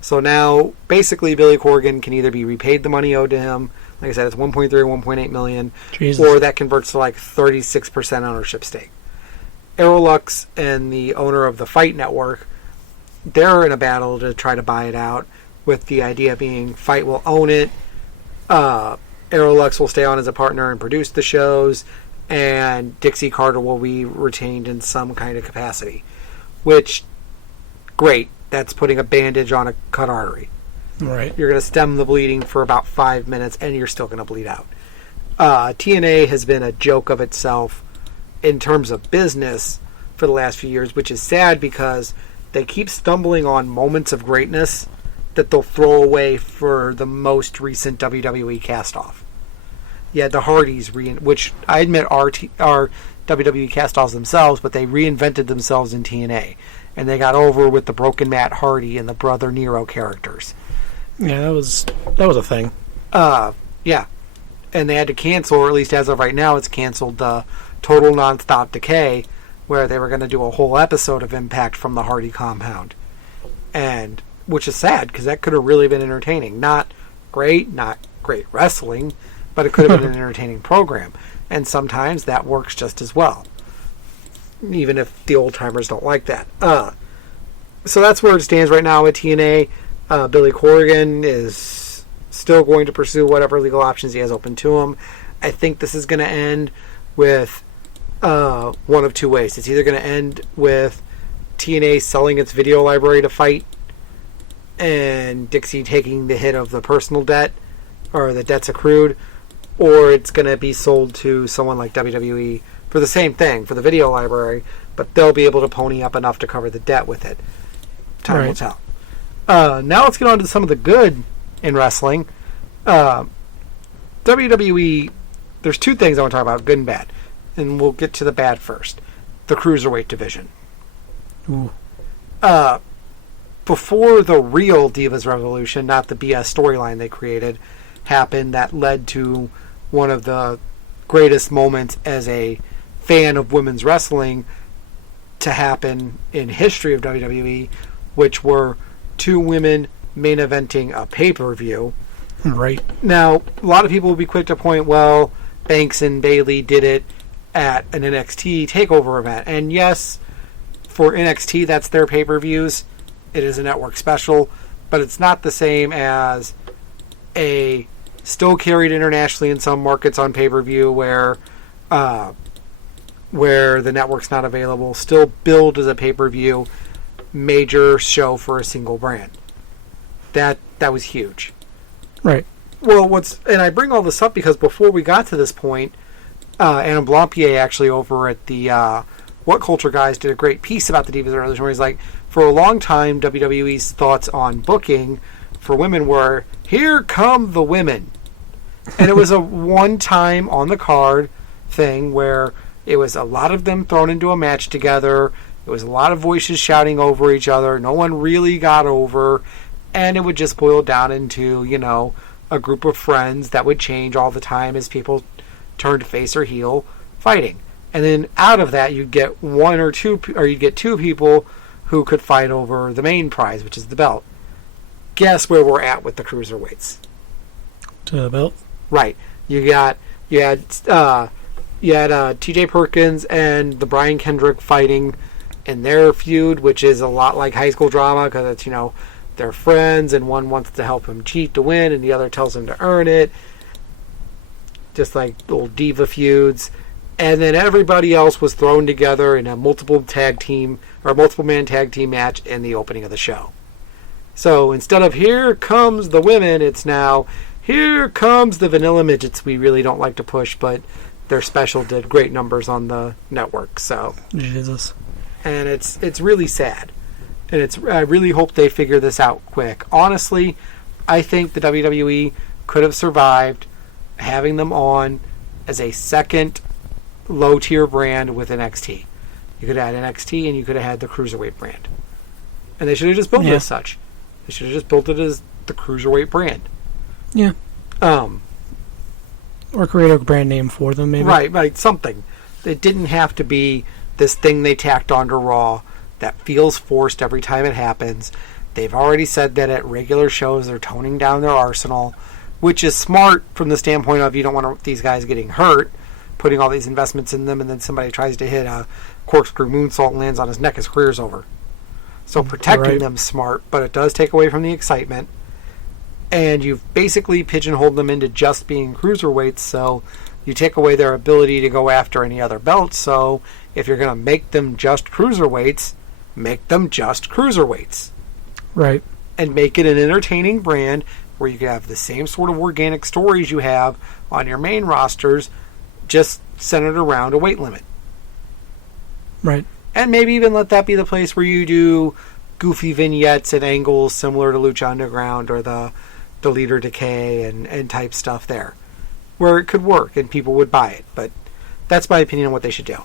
So now, basically, Billy Corgan can either be repaid the money owed to him, like I said, it's 1.3 or 1.8 million, Jesus. Or that converts to like 36% ownership stake. Aerolux and the owner of the Fight Network, they're in a battle to try to buy it out, with the idea being Fight will own it, Aerolux will stay on as a partner and produce the shows, and Dixie Carter will be retained in some kind of capacity. Which, great, that's putting a bandage on a cut artery. Right. You're going to stem the bleeding for about 5 minutes, and you're still going to bleed out. TNA has been a joke of itself in terms of business for the last few years, which is sad because they keep stumbling on moments of greatness that they'll throw away for the most recent WWE cast-off. Yeah, the Hardys, which I admit are WWE cast-offs themselves, but they reinvented themselves in TNA. And they got over with the broken Matt Hardy and the Brother Nero characters. Yeah, that was a thing. Yeah. And they had to cancel, or at least as of right now, it's canceled the Total Nonstop Decay where they were going to do a whole episode of Impact from the Hardy compound. And which is sad, because that could have really been entertaining. Not great wrestling, but it could have been an entertaining program. And sometimes that works just as well, even if the old-timers don't like that. So that's where it stands right now at TNA. Billy Corgan is still going to pursue whatever legal options he has open to him. I think this is going to end with one of two ways. It's either going to end with TNA selling its video library to Fight and Dixie taking the hit of the personal debt or the debts accrued, or it's going to be sold to someone like WWE for the same thing, for the video library, but they'll be able to pony up enough to cover the debt with it. Time will tell. Now let's get on to some of the good in wrestling. WWE, there's two things I want to talk about, good and bad. And we'll get to the bad first. The cruiserweight division. Ooh. Before the real Divas Revolution, not the BS storyline they created, happened, that led to one of the greatest moments as a fan of women's wrestling to happen in history of WWE, which were two women main eventing a pay-per-view. Right. Now, a lot of people will be quick to point, well, Banks and Bayley did it at an NXT takeover event. And yes, for NXT, that's their pay-per-views. It is a network special, but it's not the same as a still carried internationally in some markets on pay-per-view where the network's not available, still billed as a pay-per-view major show for a single brand. That was huge. Right. Well, and I bring all this up because before we got to this point, Adam Blampier actually over at the What Culture guys did a great piece about the Divas Revolution where he's like, for a long time, WWE's thoughts on booking for women were, here come the women. And it was a one-time on the card thing where it was a lot of them thrown into a match together. It was a lot of voices shouting over each other. No one really got over. And it would just boil down into, a group of friends that would change all the time as people turned face or heel fighting. And then out of that, you'd get you'd get two people who could fight over the main prize, which is the belt. Guess where we're at with the cruiserweights? To the belt? Right. You had T.J. Perkins and the Brian Kendrick fighting in their feud, which is a lot like high school drama because it's, they're friends and one wants to help him cheat to win and the other tells him to earn it. Just like little diva feuds. And then everybody else was thrown together in a multiple man tag team match in the opening of the show. So instead of here comes the women, it's now here comes the vanilla midgets we really don't like to push, but their special did great numbers on the network. So Jesus. And it's really sad. And I really hope they figure this out quick. Honestly, I think the WWE could have survived having them on as a second low-tier brand with NXT. You could have had NXT and you could have had the Cruiserweight brand. And they should have just built it as such. They should have just built it as the Cruiserweight brand. Yeah. Or create a brand name for them, maybe. Right, something. It didn't have to be this thing they tacked onto Raw that feels forced every time it happens. They've already said that at regular shows they're toning down their arsenal, which is smart from the standpoint of you don't want these guys getting hurt, putting all these investments in them, and then somebody tries to hit a corkscrew moonsault and lands on his neck, his career's over. So protecting them's smart, but it does take away from the excitement. And you've basically pigeonholed them into just being cruiserweights, so you take away their ability to go after any other belts. So if you're going to make them just cruiserweights, make them just cruiserweights. Right. And make it an entertaining brand where you can have the same sort of organic stories you have on your main rosters, just centered around a weight limit. Right. And maybe even let that be the place where you do goofy vignettes and angles similar to Lucha Underground or the Leader Decay and type stuff there, where it could work and people would buy it. But that's my opinion on what they should do.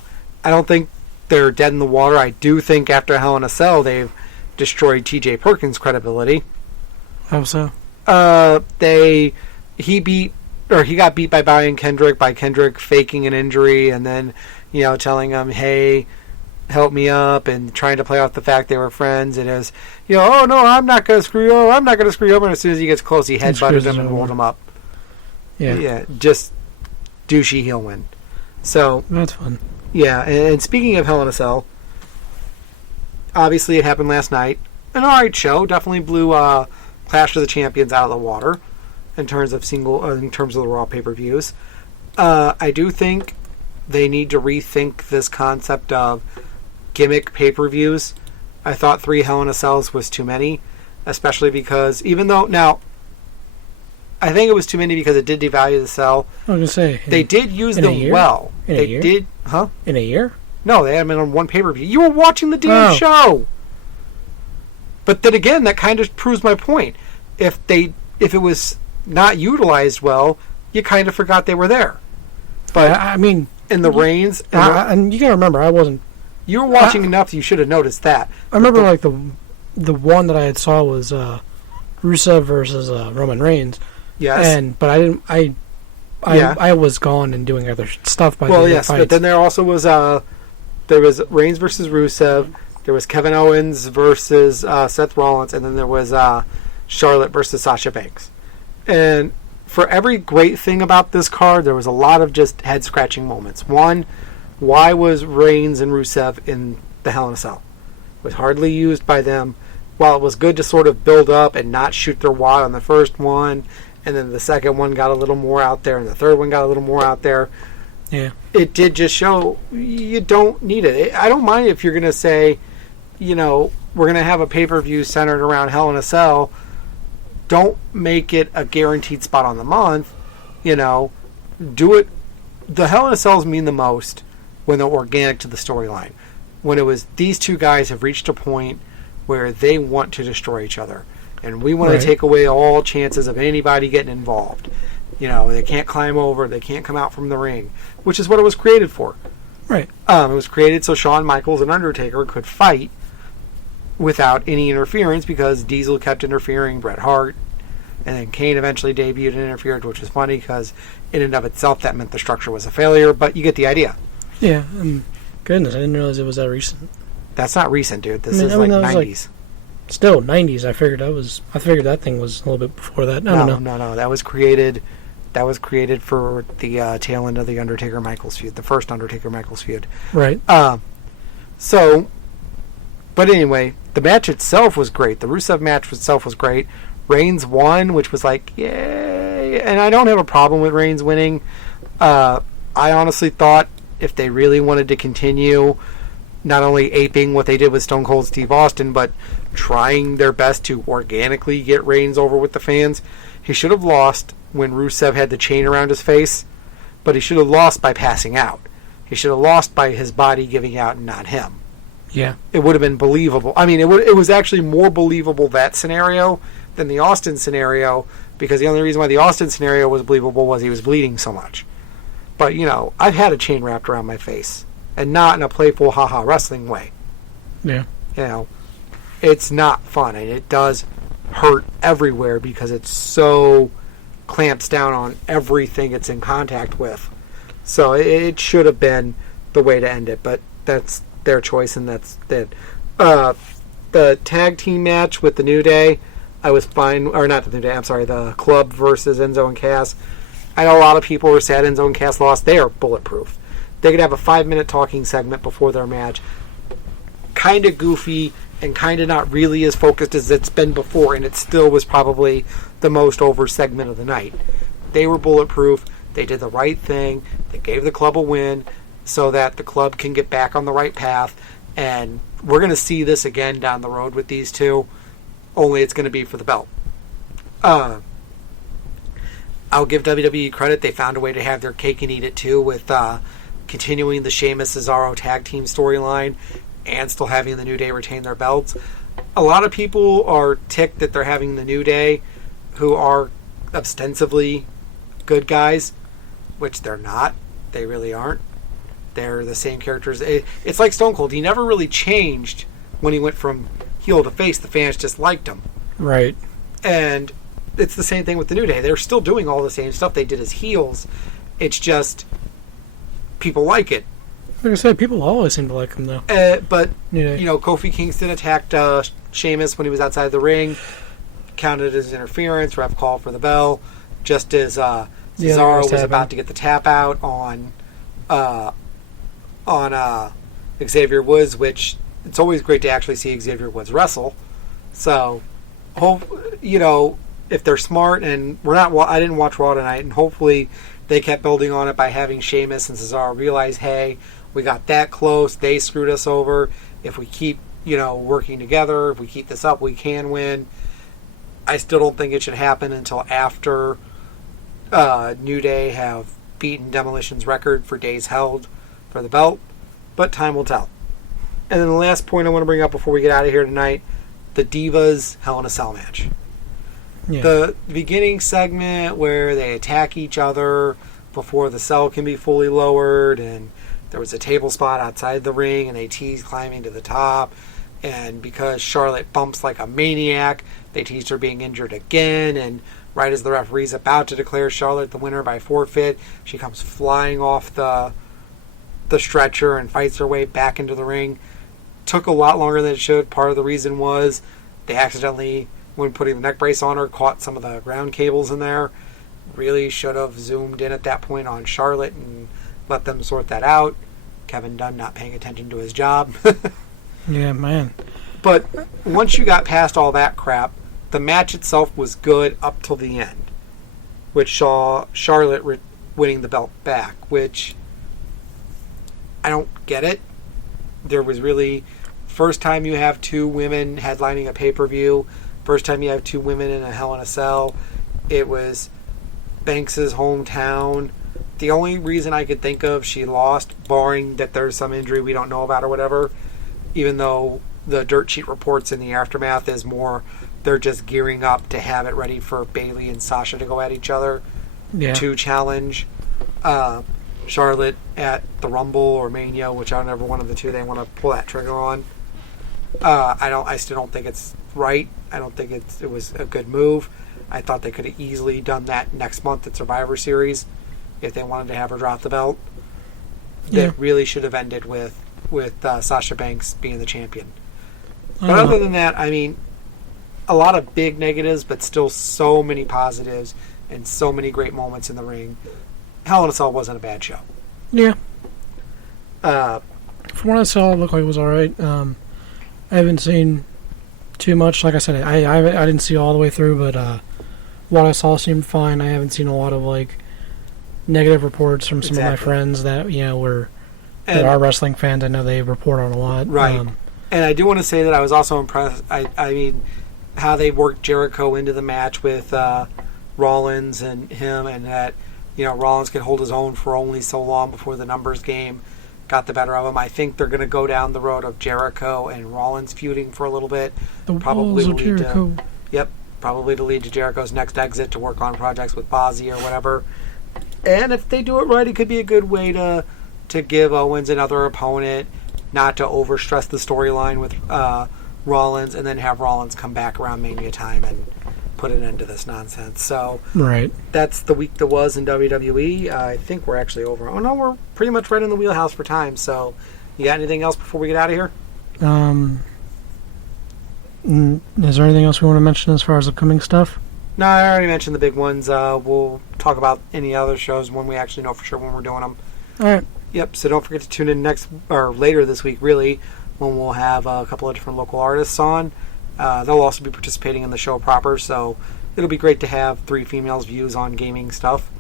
I don't think they're dead in the water. I do think after Hell in a Cell they've destroyed T.J. Perkins' credibility. How so? He got beat by Brian Kendrick, by Kendrick faking an injury and then, telling him, hey, help me up and trying to play off the fact they were friends. And it was, oh, no, I'm not going to screw you over. I'm not going to screw you over. And as soon as he gets close, he headbutted him and rolled him up. Yeah, just douchey heel win. So that's fun. Yeah, and speaking of Hell in a Cell, obviously it happened last night. An alright show. Definitely blew Clash of the Champions out of the water in terms of the Raw pay-per-views. I do think they need to rethink this concept of gimmick pay-per-views. I thought 3 Hell in a Cells was too many, especially because now I think it was too many because it did devalue the cell. I was going to say. They did use them well. In a year? In a year? No, they had them on one pay-per-view. You were watching the damn show! But then again, that kind of proves my point. If it was not utilized well, you kind of forgot they were there. But I mean... In the Reigns... And you got to remember, I wasn't... You were watching enough, you should have noticed that. I remember, the one that I had saw was Rusev versus Roman Reigns. Yes. But I didn't... I was gone and doing other stuff by the Well, yes, but then there also was there was Reigns versus Rusev, there was Kevin Owens versus Seth Rollins, and then there was Charlotte versus Sasha Banks. And for every great thing about this card, there was a lot of just head-scratching moments. One, why was Reigns and Rusev in the Hell in a Cell? It was hardly used by them. While it was good to sort of build up and not shoot their wad on the first one, and then the second one got a little more out there, and the third one got a little more out there. Yeah. It did just show you don't need it. I don't mind if you're going to say, we're going to have a pay-per-view centered around Hell in a Cell. Don't make it a guaranteed spot on the month. Do it. The Hell in a Cells mean the most when they're organic to the storyline. When it was these two guys have reached a point where they want to destroy each other. And we want to take away all chances of anybody getting involved. They can't climb over. They can't come out from the ring, which is what it was created for. Right. It was created so Shawn Michaels and Undertaker could fight without any interference because Diesel kept interfering, Bret Hart, and then Kane eventually debuted and interfered, which is funny because in and of itself that meant the structure was a failure, but you get the idea. Yeah. Goodness, I didn't realize it was that recent. That's not recent, dude. This is 90s. Still 90s. I figured that thing was a little bit before that. No. That was created for the tail end of the Undertaker Michaels feud, the first Undertaker Michaels feud. Right. But anyway, the match itself was great. The Rusev match itself was great. Reigns won, which was like, yay! And I don't have a problem with Reigns winning. I honestly thought if they really wanted to continue not only aping what they did with Stone Cold Steve Austin, but trying their best to organically get Reigns over with the fans, he should have lost when Rusev had the chain around his face, but he should have lost by passing out. He should have lost by his body giving out and not him. Yeah. It would have been believable. I mean, it was actually more believable, that scenario, than the Austin scenario, because the only reason why the Austin scenario was believable was he was bleeding so much. But, I've had a chain wrapped around my face, and not in a playful haha wrestling way. Yeah. It's not fun, and it does hurt everywhere because it so clamps down on everything it's in contact with. So it should have been the way to end it, but that's their choice, and that's it. The tag team match with the New Day, I was fine, or not the New Day, I'm sorry, the Club versus Enzo and Cass. I know a lot of people were sad Enzo and Cass lost. They are bulletproof. They could have a 5-minute talking segment before their match. Kind of goofy and kind of not really as focused as it's been before, and it still was probably the most over segment of the night. They were bulletproof. They did the right thing. They gave the Club a win so that the Club can get back on the right path, and we're going to see this again down the road with these two, only it's going to be for the belt. I'll give WWE credit. They found a way to have their cake and eat it too with continuing the Sheamus Cesaro tag team storyline and still having the New Day retain their belts. A lot of people are ticked that they're having the New Day, who are ostensibly good guys, which they're not. They really aren't. They're the same characters. It's like Stone Cold. He never really changed when he went from heel to face. The fans just liked him. Right. And it's the same thing with the New Day. They're still doing all the same stuff they did as heels. It's just people like it. Like I said, people always seem to like him, though. But, Yeah. Kofi Kingston attacked Sheamus when he was outside the ring. Counted as interference. Ref called for the bell. Just as Cesaro was about to get the tap out on Xavier Woods, which it's always great to actually see Xavier Woods wrestle. So, if they're smart, and I didn't watch Raw tonight, and hopefully they kept building on it by having Sheamus and Cesaro realize, hey, we got that close, they screwed us over. If we keep, working together, if we keep this up, we can win. I still don't think it should happen until after New Day have beaten Demolition's record for days held for the belt, but time will tell. And then the last point I want to bring up before we get out of here tonight, the Divas Hell in a Cell match. Yeah. The beginning segment where they attack each other before the cell can be fully lowered, and there was a table spot outside the ring, and they tease climbing to the top, and because Charlotte bumps like a maniac, they teased her being injured again, and right as the referee's about to declare Charlotte the winner by forfeit, she comes flying off the stretcher and fights her way back into the ring. Took a lot longer than it should. Part of the reason was they accidentally, when putting the neck brace on her, caught some of the ground cables in there. Really should have zoomed in at that point on Charlotte and let them sort that out. Kevin Dunn not paying attention to his job. Yeah, man. But once you got past all that crap, the match itself was good up till the end, which saw Charlotte winning the belt back, which I don't get it. There was really, first time you have two women headlining a pay-per-view, first time you have two women in a Hell in a Cell. It was Banks' hometown. The only reason I could think of she lost, barring that there's some injury we don't know about or whatever, even though the dirt sheet reports in the aftermath is more they're just gearing up to have it ready for Bayley and Sasha to go at each other to challenge Charlotte at the Rumble or Mania, whichever one of the two they want to pull that trigger on. I still don't think it's right. I don't think it was a good move. I thought they could have easily done that next month at Survivor Series if they wanted to have her drop the belt. That really should have ended with Sasha Banks being the champion. But other than that, I mean, a lot of big negatives, but still so many positives and so many great moments in the ring. Hell in a Cell wasn't a bad show. Yeah. From what I saw, it looked like it was alright. I haven't seen too much. Like I said, I didn't see all the way through, but what I saw seemed fine. I haven't seen a lot of negative reports from some of my friends that that are wrestling fans. I know they report on a lot. Right. And I do want to say that I was also impressed. I mean, how they worked Jericho into the match with Rollins and him, and that Rollins could hold his own for only so long before the numbers game got the better of him. I think they're going to go down the road of Jericho and Rollins feuding for a little bit. Probably to Jericho. Probably to lead to Jericho's next exit to work on projects with Bozzy or whatever. And if they do it right, it could be a good way to give Owens another opponent, not to overstress the storyline with Rollins, and then have Rollins come back around Mania time and put an end to this nonsense. So that's the week that was in WWE. I think we're actually over. Oh no, we're pretty much right in the wheelhouse for time. So you got anything else before we get out of here? Is there anything else we want to mention as far as upcoming stuff? No, I already mentioned the big ones. We'll talk about any other shows when we actually know for sure when we're doing them. All right. Yep. So don't forget to tune in later this week, really, when we'll have a couple of different local artists on. They'll also be participating in the show proper, so it'll be great to have three females' views on gaming stuff.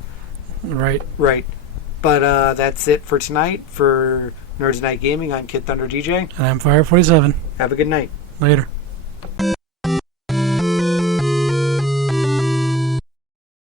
Right. But that's it for tonight. For Nerds Night Gaming, I'm Kid Thunder DJ. And I'm Fire 47. Have a good night. Later.